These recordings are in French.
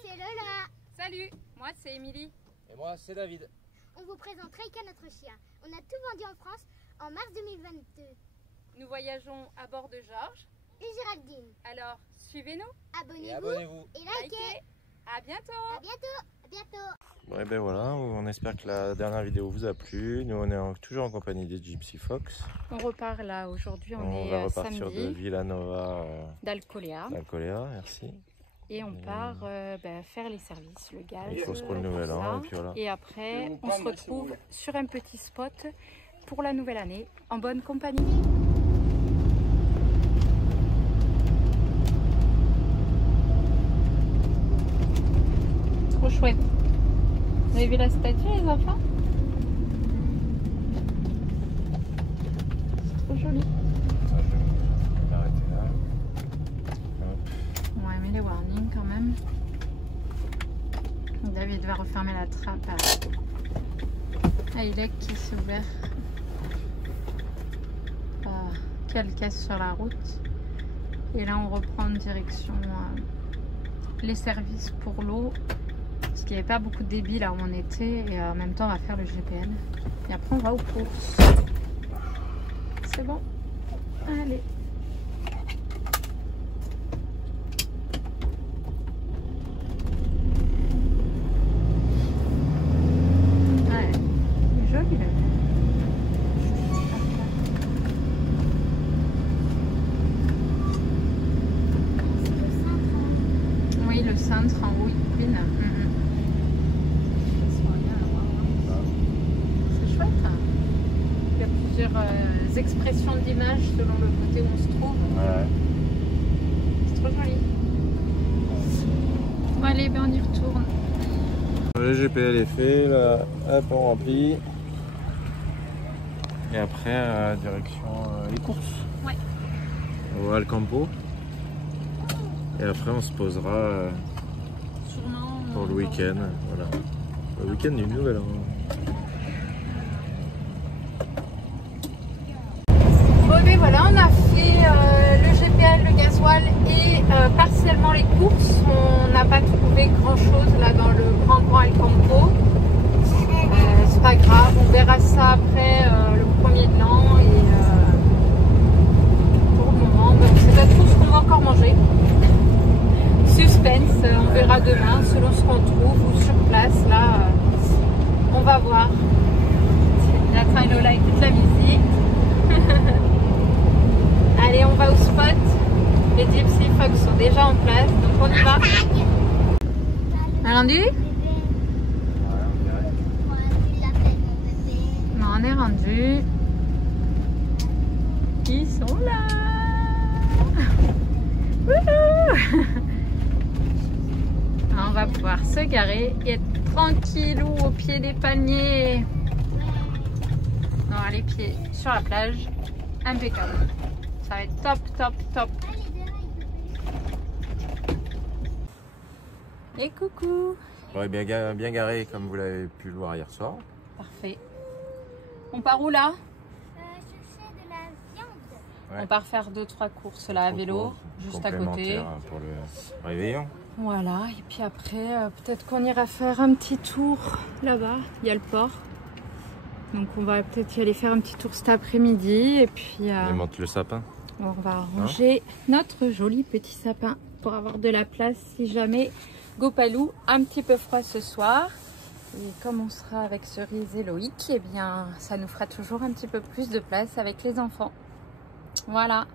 c'est Lola. Salut, moi c'est Émilie. Et moi c'est David. On vous présente Reika, notre chien. On a tout vendu en France en mars 2022. Nous voyageons à bord de Georges Et Géraldine. Alors, suivez-nous, Abonnez-vous et likez. À bientôt. À bientôt. À bientôt. Bon et ben voilà, on espère que la dernière vidéo vous a plu. Nous on est toujours en compagnie des Gypsy Fox. On repart là, aujourd'hui On va repartir de Villanova d'Alcolea. Merci. Et on part faire les services, le gaz. Il faut se pour le nouvel an et puis voilà. Et après, on se retrouve sur un petit spot pour la nouvelle année, en bonne compagnie. Trop chouette. Vous avez vu la statue, les enfants? C'est trop joli. On va aimer les warnings quand même. David va refermer la trappe à Ilek qui s'est ouvert. Quelle caisse sur la route. Et là on reprend en direction les services pour l'eau. Parce qu'il n'y avait pas beaucoup de débit là où on était. Et en même temps on va faire le GPL. Et après on va aux courses. C'est bon. Allez. Expressions d'image selon le côté où on se trouve. Ouais. C'est trop joli. Bon allez, ben on y retourne. Le GPL est fait, là, hop, on remplit. Et après, direction les courses. Ouais. Au Alcampo. Et après, on se posera sûrement pour le week-end. Voilà. Le week-end d'une nouvelle an. Et voilà, on a fait le GPL, le gasoil et partiellement les courses. On n'a pas trouvé grand chose là dans le grand Alcampo. C'est pas grave, on verra ça après le premier de l'an. Et pour le moment, on ne sait pas trop ce qu'on va encore manger. Suspense, on verra demain selon ce qu'on trouve ou sur place. Là, on va voir. Nathan et Lola écoutent la musique. Allez, on va au spot. Les Gypsy Fox sont déjà en place, donc on y va. Rendu? Non, on est rendu. Ils sont là. On va pouvoir se garer et être tranquillou au pied des palmiers. Non, les pieds sur la plage. Impeccable. Ça va être top, top, top. Et coucou. Ouais, bien garé comme vous l'avez pu le voir hier soir. Parfait. On part où là? Chercher de la viande. Ouais. On part faire 2-3 courses là à vélo, juste à côté. Pour le réveillon. Voilà, et puis après, peut-être qu'on ira faire un petit tour là-bas. Il y a le port. Donc on va peut-être y aller faire un petit tour cet après-midi. Et puis On monte le sapin. On va ranger notre joli petit sapin pour avoir de la place si jamais Gopalou un petit peu froid ce soir. Et comme on sera avec Cerise et Loïc, eh bien ça nous fera toujours un petit peu plus de place avec les enfants. Voilà.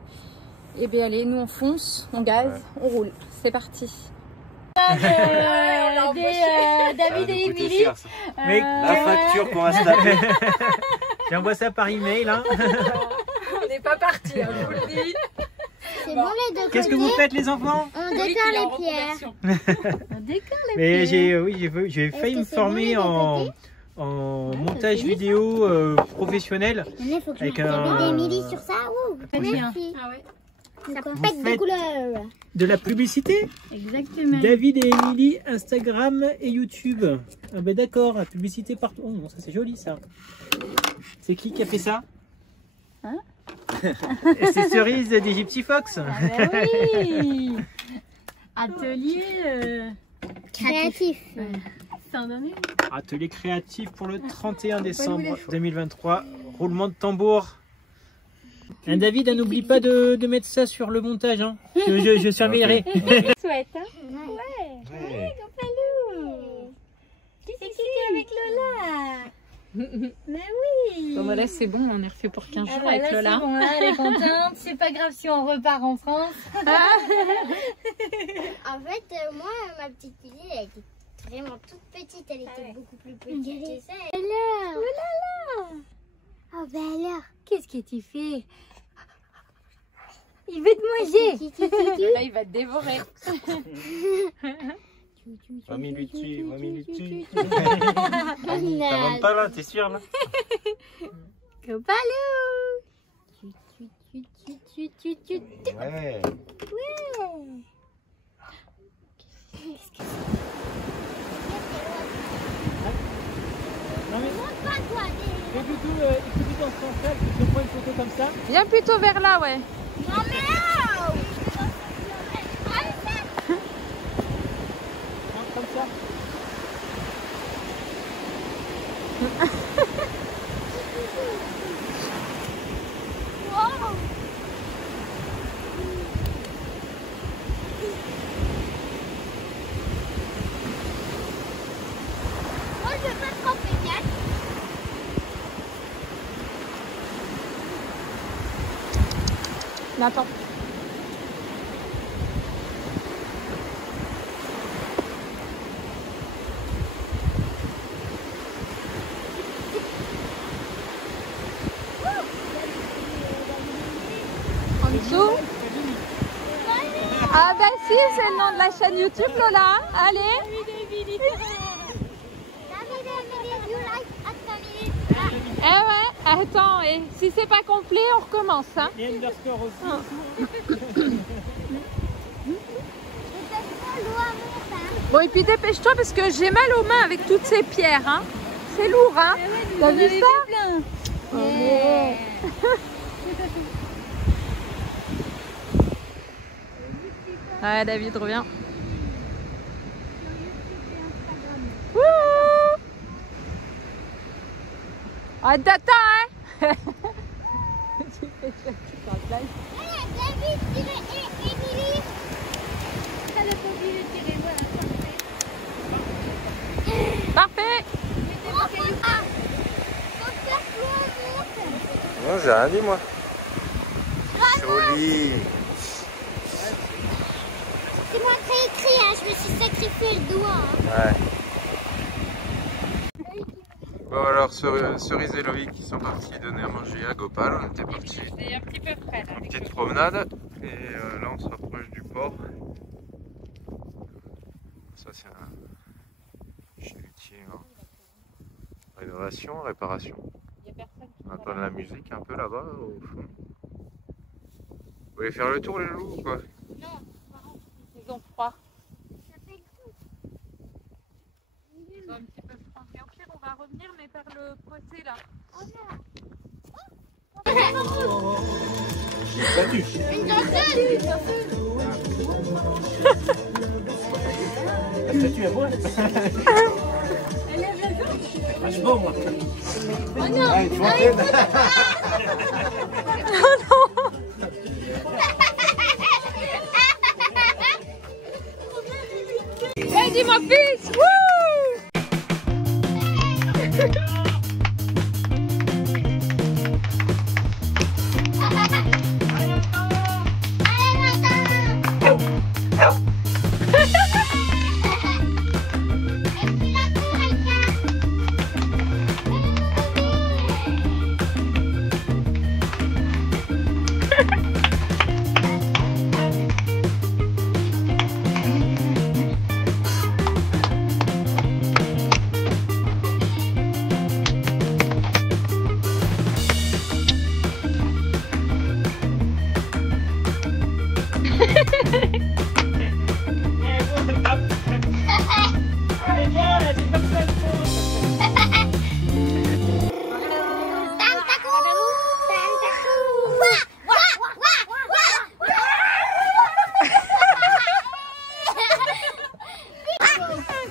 Et bien allez, nous on fonce, on gaz, on roule. C'est parti. David et Émilie. Mais la facture qu'on va se taper. J'envoie ça par email. Hein. On n'est pas parti, je vous le dis. C'est bon les deux. Qu'est-ce que vous faites les enfants? On décore les pierres. On décore les Mais pierres. j'ai failli me former en montage vidéo professionnel. Il faut que avec David et Émilie sur ça. Merci. Ah ouais. Ça Vous pète de faites couleurs. de la publicité? Exactement. David et Émilie, Instagram et YouTube. Ah ben d'accord, la publicité partout. Oh, ça c'est joli ça. C'est qui a fait ça? Hein? C'est Cerise des Gypsy Fox. Ah ben oui. Atelier Créatif. Atelier créatif pour le 31 décembre 2023. Roulement de tambour. Hein, David, n'oublie pas de mettre ça sur le montage. Hein. Je surveillerai. Souhaite, hein? Ouais. Gopalou. Qui c'est qui est avec Lola? Mais oui. Bon, voilà, c'est bon, on est refait pour 15 jours Ah, avec voilà, Lola. c'est bon, là, elle est contente. C'est pas grave si on repart en France. En fait, moi, ma petite fille, elle était vraiment toute petite. Elle était beaucoup plus petite que ça. Alors, Lola. Oh, ben alors, qu'est-ce que tu fais? Il veut te manger. Là, il va te dévorer. Mamie lui dessus, mamie lui dessus. Ça Ça monte pas là, t'es sûr là? Gopalou. Ouais. Non mais Montre pas toi. fais plutôt dans ce sens-là, que tu prends une photo comme ça. Viens plutôt vers là, ouais. Non mais là. Hein, comme ça. Wow. Moi je veux pas tremper, Yann. Attends. En dessous. Ah bah si, c'est le nom de la chaîne YouTube, Lola. Allez. Eh ouais, attends, et si c'est pas complet, on recommence, hein. Et underscore aussi. Bon, et puis dépêche-toi parce que j'ai mal aux mains avec toutes ces pierres, hein. C'est lourd, hein. T'as vu ça? Ouais. Ouais, David, reviens. Wouh! Ah, t'attends, hein. Tu fais ça, tu fais un live. David, Émilie. Ça le faut tirer, voilà, Parfait. Non, j'ai rien dit moi. Joli. C'est moi qui ai écrit, hein. Je me suis sacrifié le doigt. Hein. Ouais. Bon alors, Cerise et Loïc qui sont partis donner à manger à Gopal. On était partis C'est un petit peu frais, là. une petite promenade. Et là on se rapproche du port. Ça c'est un chalutier en rénovation, réparation. Il y a personne qui On entend de la musique un peu là-bas au fond. Vous voulez faire le tour les loups ou quoi? Ils ont froid. Ils ont un petit peu froid. Mais au pire, on va revenir, mais par le côté là. Une statue. La statue à moi. Vachement moi. Oh non. Ah, une fontaine. Vas-y, mon fils! Wouh!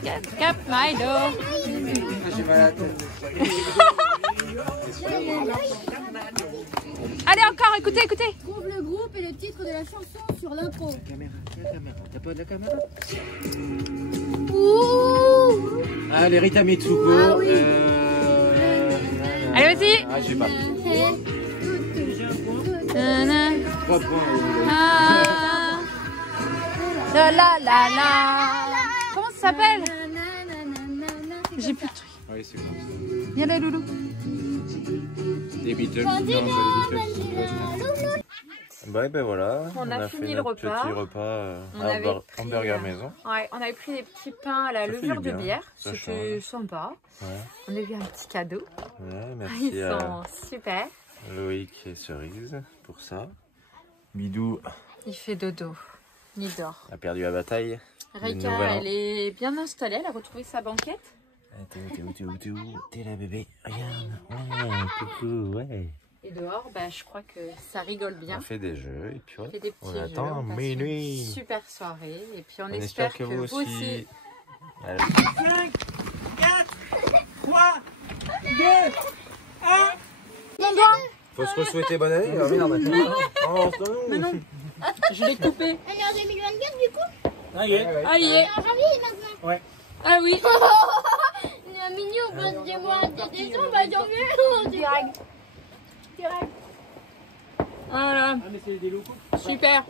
Cap Milo. Allez, encore, écoutez, écoutez. Trouve le groupe et le titre de la chanson sur l'intro. La caméra, t'as pas de la caméra? Ouh. Allez, Rita Mitsuko. Ah oui. Allez, vas-y. Ah, je sais pas. Nanana. 3 points. Ah. La la la la. Comment ça s'appelle? J'ai plus de trucs. Oui, c'est bon. Viens là, Loulou. Des Beatles. Non, pas des Beatles. Ouais, ben voilà. On a fini fait le notre repas. petit repas On avait pris, hamburger maison. Ouais, on avait pris des petits pains à la Ça fait levure du de bien, bière. ça C'était sympa. Ouais. On a eu un petit cadeau. Ouais, merci Ils à sont super. Loïc et Cerise pour ça. Bidou Il fait dodo. Il dort. a perdu la bataille. Rika, elle est bien installée. Elle a retrouvé sa banquette. T'es là, bébé. Regarde. Ouais, coucou, ouais. Et dehors, bah, je crois que ça rigole bien. On fait des jeux et puis On fait des petits on jeux. attend On passe minuit. une super soirée. Et puis on, On espère que vous aussi. Allez. 5, 4, 3, 2, 1. Faut se souhaiter bonne année. Ah, merde. Oh, Mais non, je l'ai coupé. On est en 2024 du coup. Allez. Ah, il y est. En janvier maintenant. Ouais. Ah oui. On est mignon, on passe des mois de décembre à janvier. Direct. Direct. Voilà. Ah, mais c'est des locaux. Super.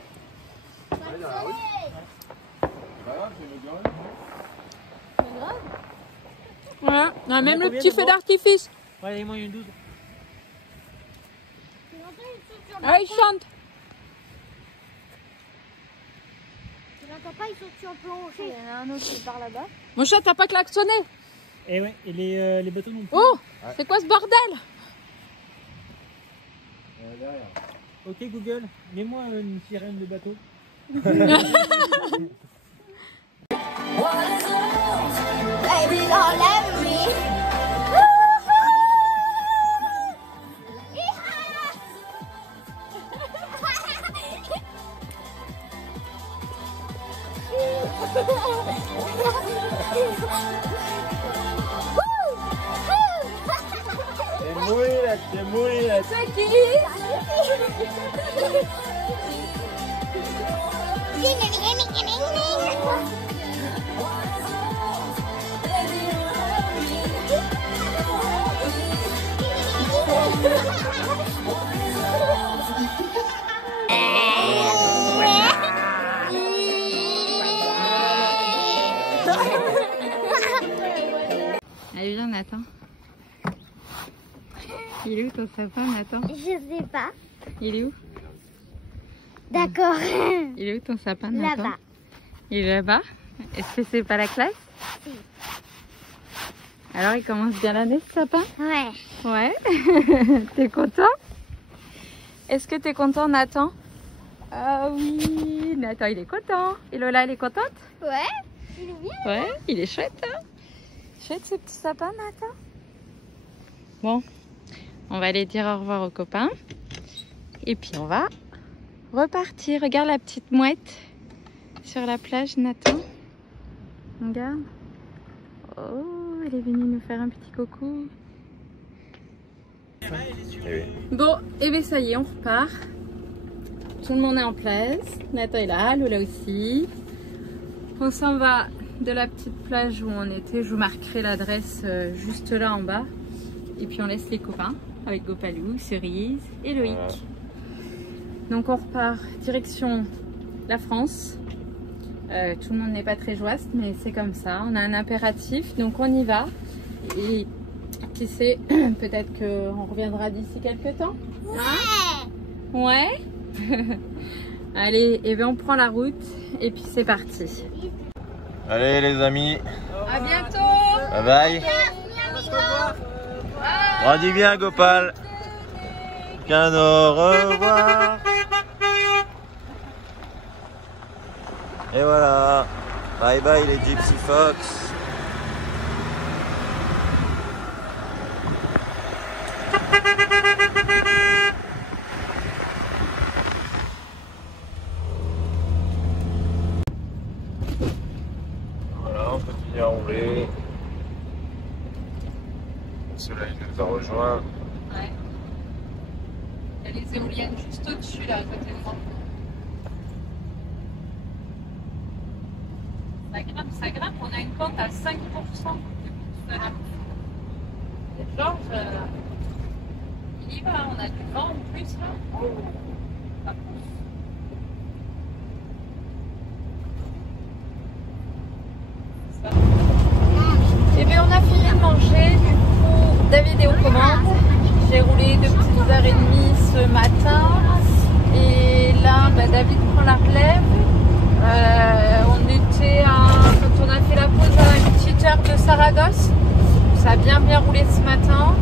Voilà. On a même le petit feu d'artifice. Ouais, allez, moi, il y a une 12. Ah, il chante. Tu n'entends pas, ils sont sur le plancher. Il y en a un autre qui part là-bas. Mon chat, t'as pas klaxonné? Et ouais, et les bateaux non plus. Oh, c'est quoi ce bordel? Ok Google, mets-moi une sirène de bateau. Baby, don't let me. T'es mouillé là. C'est qui? Allez, viens, Nathan. Il est où ton sapin, Nathan? Je sais pas. Il est où? D'accord. Il est où ton sapin, Nathan? Là-bas. Il est là-bas? Est-ce que c'est pas la classe? Si. Alors, il commence bien l'année, ce sapin? Ouais. Ouais. T'es content? Est-ce que t'es content, Nathan? Ah oui, Nathan, il est content. Et Lola, elle est contente? Ouais. Il est bien. Ouais, il est chouette, hein? Chouette, ce petit sapin, Nathan. Bon, on va aller dire au revoir aux copains. Et puis, on va repartir. Regarde la petite mouette sur la plage, Nathan. Regarde. Oh, elle est venue nous faire un petit coucou. Eh oui. Bon, et bien ça y est, on repart. Tout le monde est en place. Nathan est là, Lola aussi. On s'en va de la petite plage où on était. Je vous marquerai l'adresse juste là en bas. Et puis on laisse les copains avec Gopalou, Cerise et Loïc. Voilà. Donc on repart direction la France. Tout le monde n'est pas très joyeux, mais c'est comme ça. On a un impératif, donc on y va. Et qui sait, peut-être qu'on reviendra d'ici quelques temps. Hein? Ouais. Allez, et bien on prend la route et puis c'est parti. Allez les amis, À bientôt. bye bye. Rendez bien Gopal. Bien au revoir. Et voilà. Bye bye les Gypsy Fox. Voilà, on peut finir en rouler. Le soleil nous a rejoint. Ouais. Il y a les éoliennes juste au-dessus, là, à côté de moi. Ça grimpe, on a une pente à 5%. Et Georges, il y va, on a du vent en plus, là. Oh, ça pousse. Et bien on a fini de manger, du coup David est aux commandes. J'ai roulé 2 petites heures et demie ce matin et là David prend la relève. On était quand on a fait la pause à une petite heure de Saragosse. Ça a bien roulé ce matin.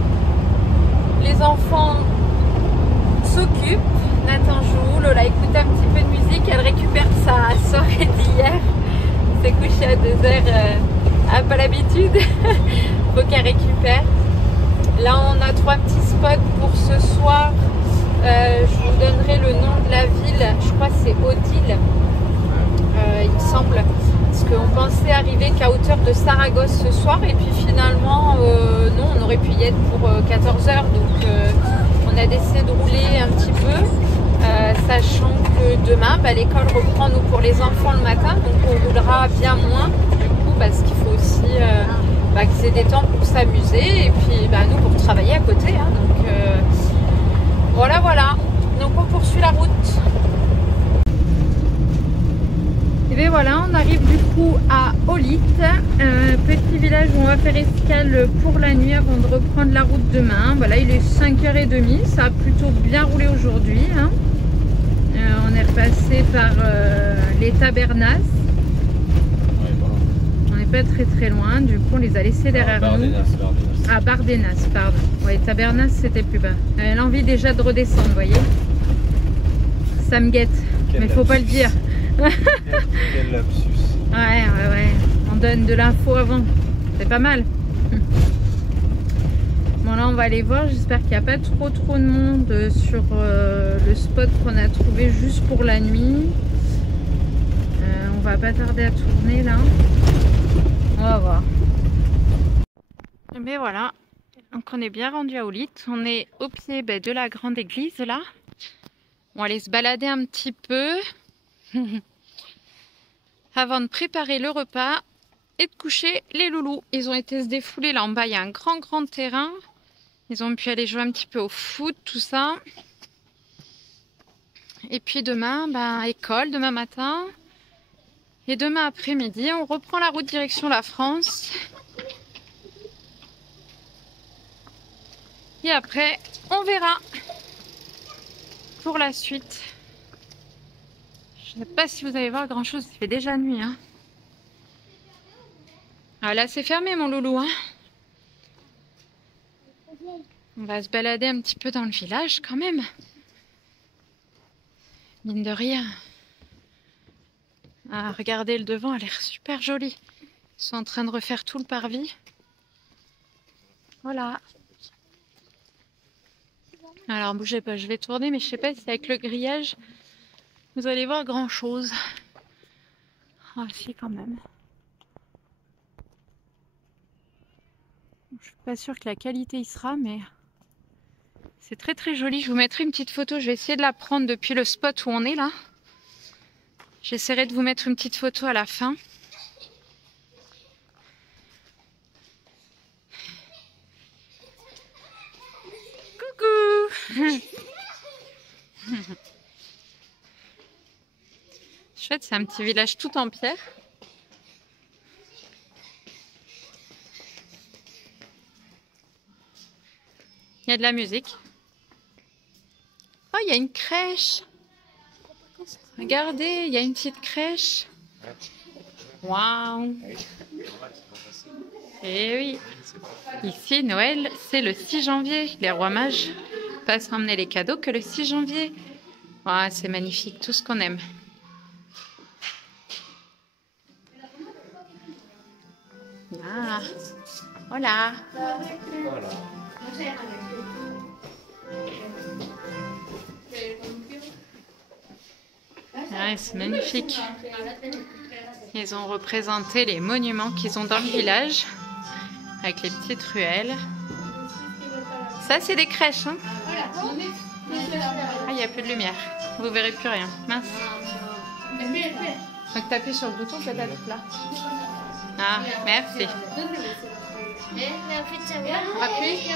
Les enfants s'occupent. Nathan joue, Lola écoute un petit peu de musique, elle récupère sa soirée d'hier. On s'est couché à 2h. Pas l'habitude, faut qu'elle récupère. Là on a 3 petits spots pour ce soir. Je vous donnerai le nom de la ville, je crois que c'est Odile, il me semble, parce qu'on pensait arriver qu'à hauteur de Saragosse ce soir et puis finalement non, on aurait pu y être pour 14h, donc on a décidé de rouler un petit peu, sachant que demain l'école reprend nous pour les enfants le matin, donc on roulera bien moins. Parce qu'il faut aussi qu'ils aient des temps pour s'amuser et puis nous pour travailler à côté. Hein, donc voilà. Donc on poursuit la route. Et bien voilà, on arrive du coup à Olite, petit village où on va faire escale pour la nuit avant de reprendre la route demain. Voilà, il est 5h30, ça a plutôt bien roulé aujourd'hui. Hein. On est repassé par les Tabernas. Pas très loin, du coup on les a laissés derrière nous. Ah, Bardenas, pardon. Ouais, Tabernas c'était plus bas. Elle a envie déjà de redescendre, vous voyez. Ça me guette, mais faut pas le dire. Quel lapsus. Ouais. On donne de l'info avant. C'est pas mal. Bon là on va aller voir, j'espère qu'il n'y a pas trop de monde sur le spot qu'on a trouvé juste pour la nuit. On va pas tarder à tourner là. On va voir. Mais voilà, donc on est bien rendu à Olite. On est au pied de la grande église là. On va aller se balader un petit peu avant de préparer le repas et de coucher les loulous. Ils ont été se défouler là en bas, il y a un grand terrain. Ils ont pu aller jouer un petit peu au foot, tout ça. Et puis demain, école, demain matin. Et demain après-midi, on reprend la route direction la France. Et après, on verra pour la suite. Je ne sais pas si vous allez voir grand chose, il fait déjà nuit. Hein. Ah là, c'est fermé mon loulou. Hein. On va se balader un petit peu dans le village quand même. Mine de rien. Ah, regardez le devant, a l'air super joli. Ils sont en train de refaire tout le parvis. Voilà. Alors bougez pas, je vais tourner, mais je sais pas si avec le grillage, vous allez voir grand chose. Ah si, quand même. Je suis pas sûre que la qualité y sera, mais c'est très joli. Je vous mettrai une petite photo, je vais essayer de la prendre depuis le spot où on est là. J'essaierai de vous mettre une petite photo à la fin. Coucou. Chouette, c'est un petit village tout en pierre. Il y a de la musique. Oh, il y a une crèche. Regardez, il y a une petite crèche. Waouh! Et oui, ici Noël, c'est le 6 janvier. Les rois mages passent ramener les cadeaux que le 6 janvier. Waouh, c'est magnifique, tout ce qu'on aime. Ah, voilà. Ouais, c'est magnifique. Ils ont représenté les monuments qu'ils ont dans le village, avec les petites ruelles. Ça, c'est des crèches, hein? Ah, il n'y a plus de lumière. Vous verrez plus rien. Mince. Donc, tu appuies sur le bouton peut-être là. Ah, merci. Appuie.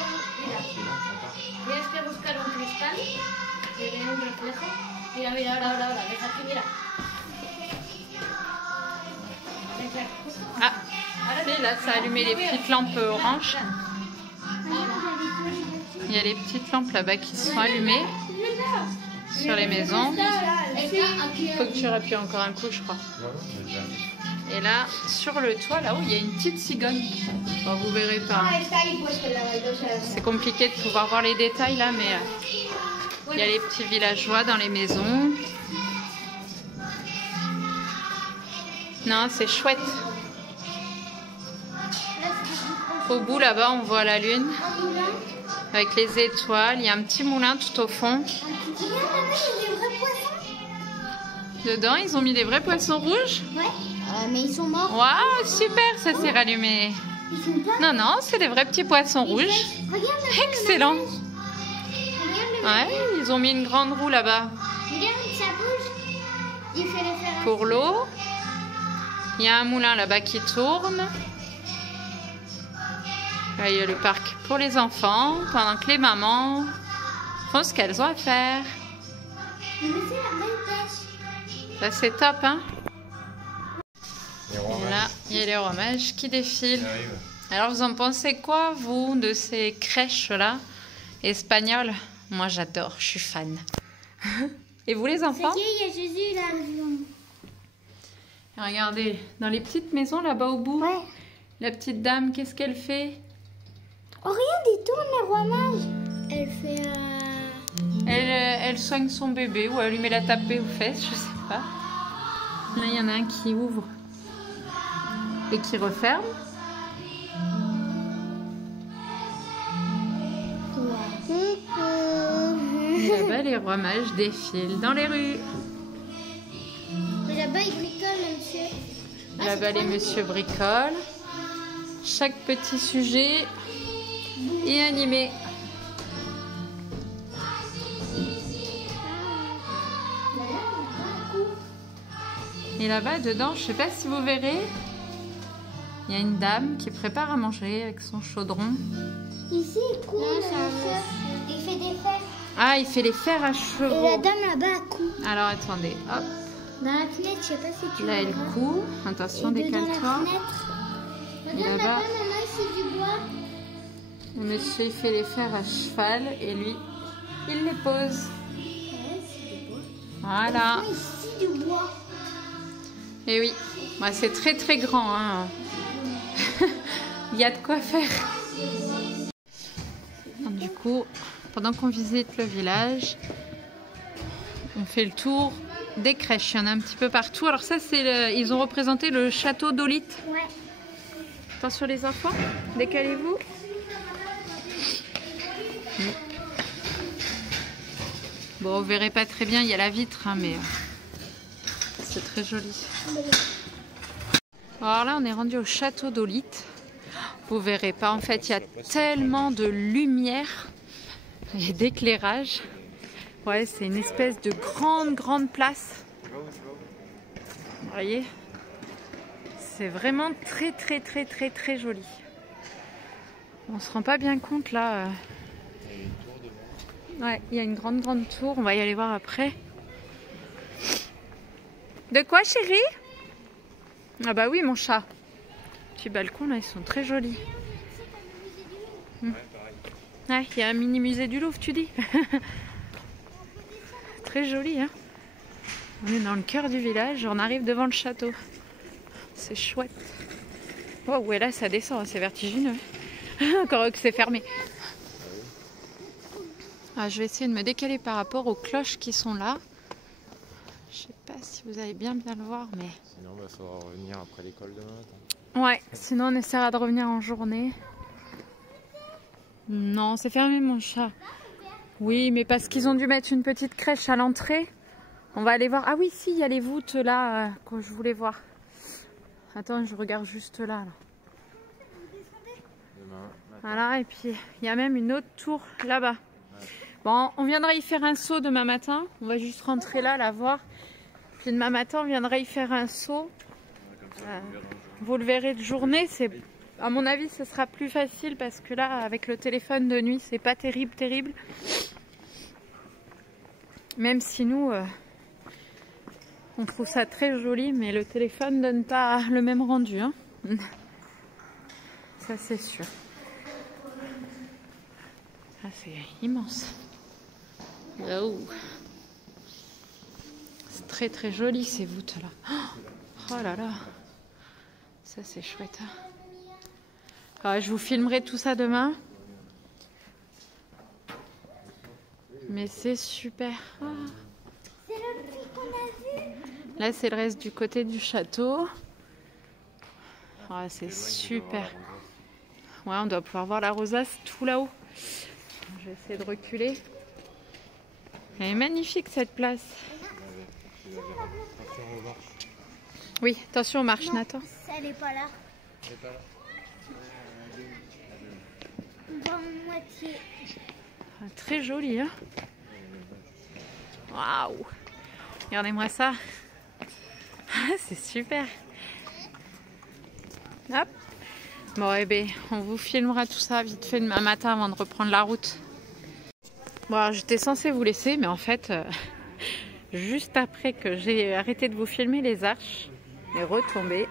Ah, si, là, ça a allumé les petites lampes oranges. Il y a les petites lampes là-bas qui sont allumées sur les maisons. Il faut que tu appuies encore un coup, je crois. Et là, sur le toit, là-haut, il y a une petite cigogne. Bon, vous verrez pas. C'est compliqué de pouvoir voir les détails là, mais il y a les petits villageois dans les maisons. Non, c'est chouette. Au bout, là-bas, on voit la lune avec les étoiles. Il y a un petit moulin tout au fond. Dedans, ils ont mis des vrais poissons rouges. Ouais, mais ils sont morts. Waouh, super, ça s'est rallumé. Ils sont pas... Non, non, c'est des vrais petits poissons rouges. Regarde, Excellent. regarde Ouais, ils ont mis une grande roue là-bas. Regarde, ça bouge. Il fait les fers. Pour l'eau. Il y a un moulin là-bas qui tourne. Là, il y a le parc pour les enfants, pendant que les mamans font ce qu'elles ont à faire. Mais c'est la belle pêche. Ça, c'est top, hein? Les rois Et là, mages il y a les rois mages qui défilent. qui arrivent. Alors, vous en pensez quoi, vous, de ces crèches-là, espagnoles? Moi, j'adore, je suis fan. Et vous, les enfants? Il y a Jésus là. Et regardez, dans les petites maisons là-bas au bout, Ouais. la petite dame, qu'est-ce qu'elle fait? Oh, regarde, il tourne les rois mages. Elle fait... Elle soigne son bébé ou elle lui met la tapée aux fesses, je sais pas. Là, il y en a un qui ouvre et qui referme. Et là-bas, les rois mages défilent dans les rues. Là-bas, il bricole, monsieur. Là-bas, les messieurs bricolent. Chaque petit sujet est animé. Et là-bas, dedans, je sais pas si vous verrez, il y a une dame qui prépare à manger avec son chaudron. Ici, il coud, il fait des fers. Ah, il fait les fers à Et la chevaux. dame là-bas, elle coud. Alors, attendez, hop. Dans la fenêtre, je sais pas si tu Là, elle verras. coud. Attention, Et dedans la décale-toi. fenêtre. Regarde Là-bas. là-bas, maman, ici du bois. Le monsieur, il fait les fers à cheval et lui, il les pose. Voilà. Ici du bois. Et oui, bah, c'est très très grand, hein. Il y a de quoi faire. Donc, du coup, pendant qu'on visite le village, on fait le tour des crèches. Il y en a un petit peu partout. Alors ça, c'est ils ont représenté le château d'Olite. Ouais. Attention les enfants, décalez-vous. Bon, vous verrez pas très bien, il y a la vitre, hein, mais c'est très joli. Alors là, on est rendu au château d'Olite. Vous verrez pas, en fait, il y a tellement de lumière et d'éclairage. Ouais, c'est une espèce de grande place. Vous voyez, c'est vraiment très joli. On se rend pas bien compte là. Ouais, il y a une grande tour. On va y aller voir après. De quoi, chérie? Ah bah oui, mon chat. Petit balcon là, ils sont très jolis. Ouais, il y a un mini musée du Louvre, tu dis. Très joli, hein. On est dans le cœur du village, on arrive devant le château. C'est chouette. Wow, ouais, là ça descend, c'est vertigineux. Encore que c'est fermé. Ah, je vais essayer de me décaler par rapport aux cloches qui sont là. Je sais pas si vous allez bien le voir, mais... Sinon, il va falloir revenir après l'école demain matin. Ouais, sinon on essaiera de revenir en journée. Non, c'est fermé mon chat. Oui, mais parce qu'ils ont dû mettre une petite crèche à l'entrée. On va aller voir. Ah oui, si, il y a les voûtes là que je voulais voir. Attends, je regarde juste là. Demain. Voilà, et puis il y a même une autre tour là-bas. Bon, on viendra y faire un saut demain matin. On va juste rentrer là, la voir. Puis demain matin, on viendra y faire un saut. Vous le verrez de journée. À mon avis, ce sera plus facile parce que là, avec le téléphone de nuit, c'est pas terrible. Même si nous, on trouve ça très joli, mais le téléphone donne pas le même rendu. Hein. Ça, c'est sûr. Ah, c'est immense. Oh. C'est très joli ces voûtes là. Oh là là. Ça c'est chouette. Ah, je vous filmerai tout ça demain. Mais c'est super. Ah. C'est le prix qu'on a vu. Là c'est le reste du côté du château. Ah, c'est super. Ouais, on doit pouvoir voir la rosace tout là-haut. Je vais essayer de reculer. Elle est magnifique cette place. Oui, attention aux marches, Nathan. Elle n'est pas là. On voit moitié. Ah, très joli, hein. Waouh. Regardez-moi ça. Ah, c'est super. Hop. Bon, eh bien, on vous filmera tout ça vite fait demain matin avant de reprendre la route. Bon, alors j'étais censée vous laisser, mais en fait, juste après que j'ai arrêté de vous filmer, les arches est retombée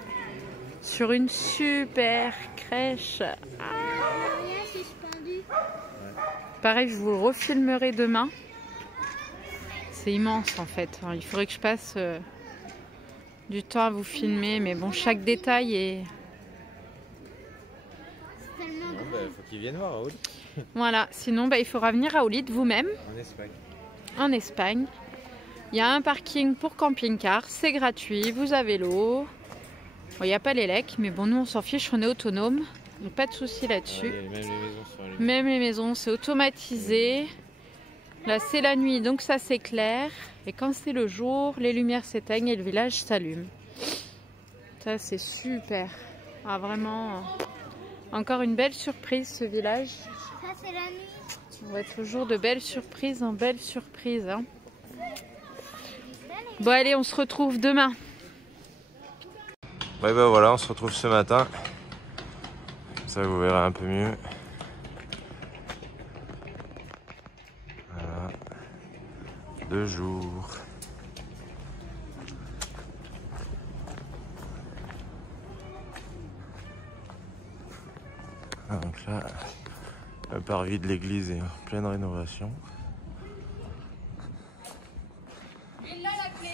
sur une super crèche. Pareil, je vous refilmerai demain. C'est immense en fait. Alors, il faudrait que je passe du temps à vous filmer, mais bon, chaque détail est... Faut qu'ils viennent voir Raoul. Voilà, sinon il faudra venir à Olite vous-même. En Espagne. En Espagne. Il y a un parking pour camping-car, c'est gratuit, vous avez l'eau. Bon, il n'y a pas les lecs, mais bon, nous on s'en fiche, on est autonome. Donc pas de souci là-dessus. Même les maisons, c'est automatisé. Là c'est la nuit, donc ça s'éclaire. Et quand c'est le jour, les lumières s'éteignent et le village s'allume. Ça c'est super. Ah vraiment, encore une belle surprise ce village. Ça c'est la nuit. On voit toujours de belles surprises en belles surprises. Hein. Bon allez, on se retrouve demain. Ouais bah voilà, on se retrouve ce matin. Comme ça vous verrez un peu mieux. Voilà. 2 jours. Ah, donc là, le parvis de l'église est en pleine rénovation. Il a la clé.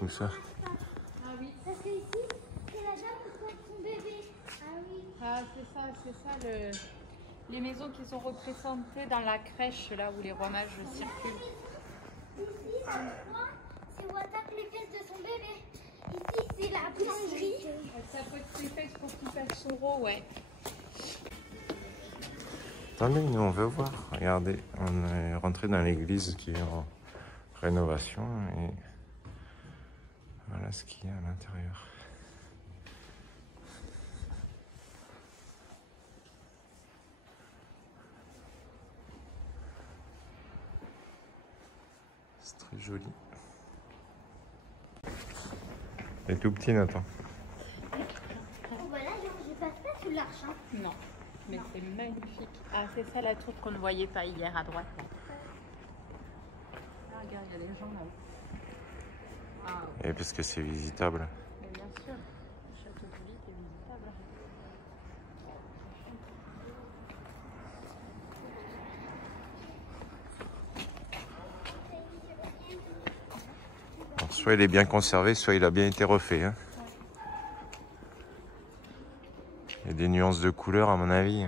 Où ça? Parce que ici, c'est la dame qui porte son bébé. Ah oui. Ah c'est ça les maisons qui sont représentées dans la crèche là où les rois mages circulent. Ici, c'est où attaque les fesses de son bébé. Ici, c'est la boulangerie. Ça peut être les fesses pour qu'il fasse son rot, ouais. Attendez, nous on veut voir. Regardez, on est rentré dans l'église qui est en rénovation et voilà ce qu'il y a à l'intérieur. C'est très joli. Et tout petit, Nathan. Oh, bah là, je passe pas sous l'arche. Hein. Non, mais c'est magnifique. Ah, c'est ça la tour qu'on ne voyait pas hier à droite. Ah, regarde, il y a des gens là-haut. Ah, Et parce que c'est visitable. mais bien sûr, le château de Olite est visitable. Alors, soit il est bien conservé, soit il a bien été refait. Hein. Il y a des nuances de couleurs à mon avis.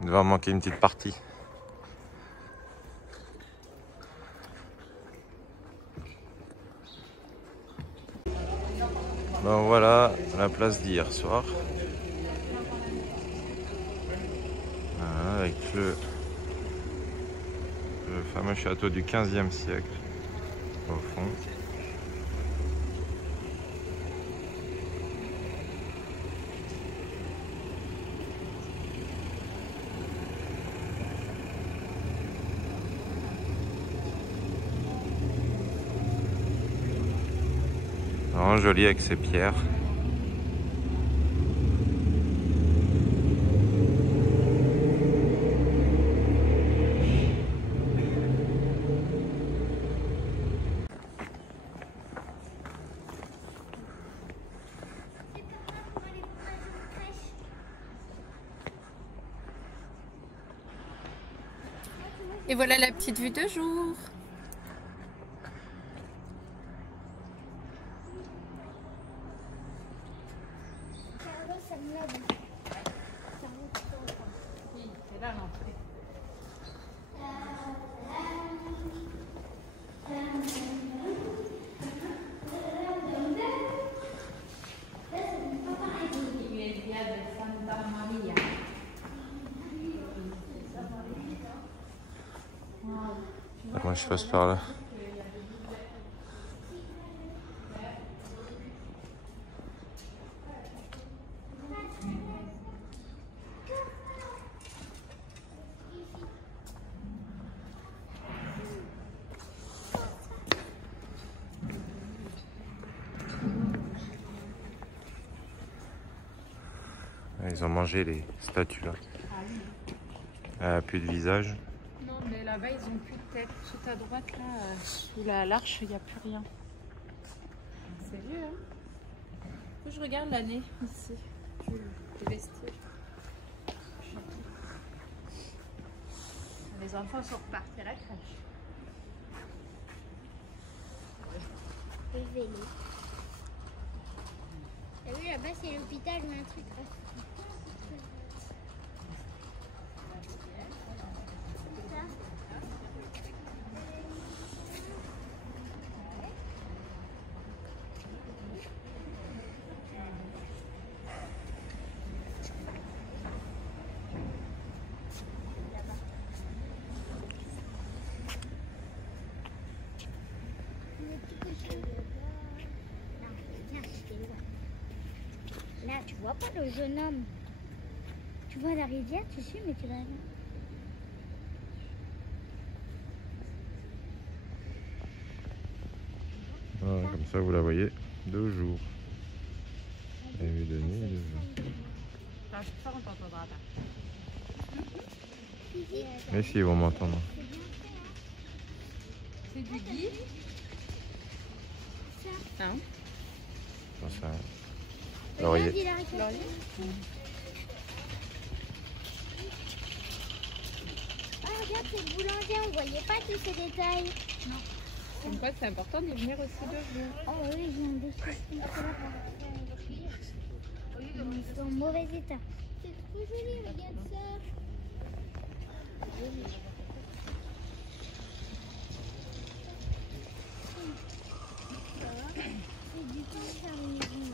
Il devait en manquer une petite partie. Ben voilà la place d'hier soir. Voilà, avec le fameux château du 15e siècle au fond. Vraiment joli avec ses pierres. Et voilà la petite vue de jour. Oui, c'est là l'entrée. Moi je passe par là. Ils ont mangé les statues là. Plus de visage. Non, mais là-bas, ils ont plus de tête. Tout à droite, là, sous l'arche, il n'y a plus rien. C'est vieux, hein? Faut que je regarde l'année, ici, du vestiges. Les enfants sont repartis à la crèche. Le vélo. T'as vu, là-bas, c'est l'hôpital ou un truc. Là, tu vois pas le jeune homme. Tu vois la rivière, tu suis, mais tu vas là. Voilà, comme ça vous la voyez 2 jours. Et vue de nuit et de jour. Mais si, ils vont m'entendre. C'est du gui. Non. Ça, laurier. Ah, regarde, c'est le boulanger, on voyait pas tous ces détails. Non. Comme quoi, c'est important d'y venir aussi 2 jours. Oh oui, j'ai un dossier. Ils sont en mauvais état. C'est trop joli, regarde ça.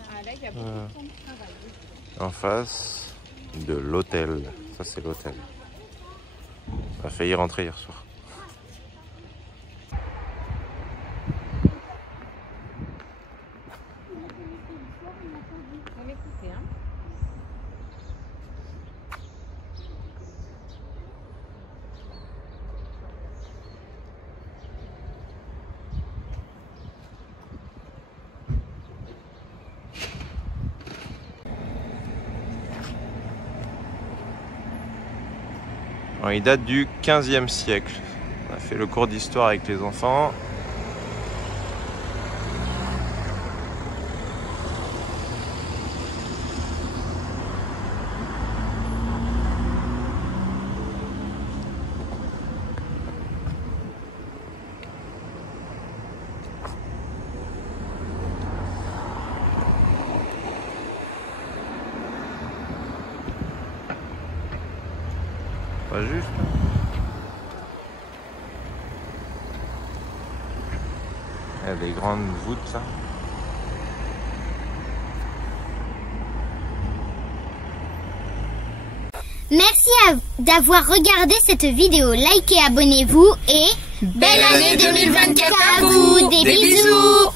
Ah, là, il y a beaucoup de temps de travail. En face de l'hôtel. Ça, c'est l'hôtel. On a failli rentrer hier soir. On va écouter, hein. Alors, il date du 15e siècle. On a fait le cours d'histoire avec les enfants. Pas juste. Il y a des grandes voûtes là. Merci d'avoir regardé cette vidéo. Likez, abonnez-vous et belle année 2024 à vous. Des bisous.